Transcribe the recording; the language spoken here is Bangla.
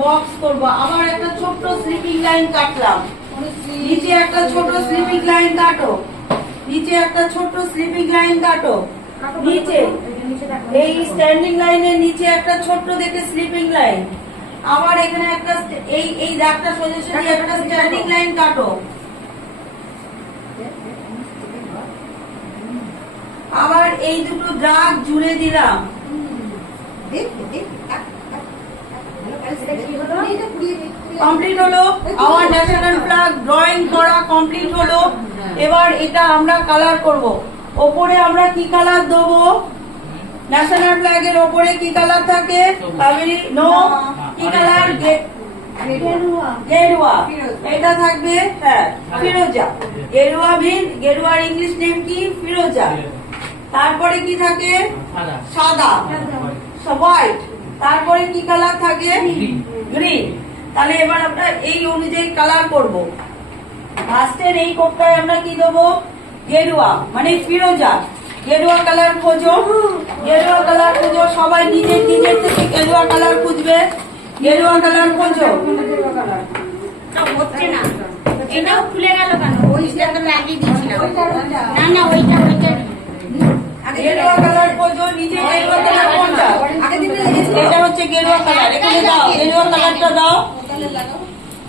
বক্স করব। আবার একটা ছোট্ট স্লিপিং লাইন কাটলাম, নিচে একটা ছোট স্লিপিং লাইন কাটো, নিচে একটা ছোট্ট স্লিপিং লাইন কাটো, নিচে এই স্ট্যান্ডিং লাইনের নিচে একটা ছোট্ট দেখে স্লিপিং লাইন, আবার এখানে একটা এই দাগটা সোজা সোজা একটা স্ট্যান্ডিং লাইন কাটো, আবার এই দুটো দাগ জুড়ে দিলাম। কমপ্লিট হলো, আমার ন্যাশনাল ফ্ল্যাগ ড্রয়িং করা কমপ্লিট হলো। এবার এটা আমরা কালার করব। ওপরে আমরা কি কালার দেবো? ন্যাশনাল ফ্ল্যাগের ওপরে কি কালার থাকে? নো, কি কালার? গেরুয়া। এটা থাকবে হ্যাঁ ফিরোজা। গেরুয়া মিন, গেরুয়ার ইংলিশ নেম কি? ফিরোজা। তারপরে কি থাকে? সাদা, হোয়াইট। তারপরে কি কালার থাকে? গ্রিন। তাহলে এবার আমরা এই অনুযায়ী কালার করব। ফার্স্টের এই কোপটায় আমরা কি দেবো? গেরুয়া মানে ফিরোজা। গেরুয়া কালার খোঁজো, গেরুয়া কালার খোঁজো, সবাই নিজের নিজের থেকে গেরুয়া কালার খুঁজবে। গেরুয়া কালার খোঁজো। হচ্ছে না, এটাও খুলে গেল কেন? ওইটা তো লাগিয়ে দিয়েছিলাম। না না, ওইটা গেরুয়া কালার খোঁজো, নিজে গেরুয়া কালার কোনটা? এটা হচ্ছে গেরুয়া কালার। এখানে দাও, গেরুয়া কালারটা দাও।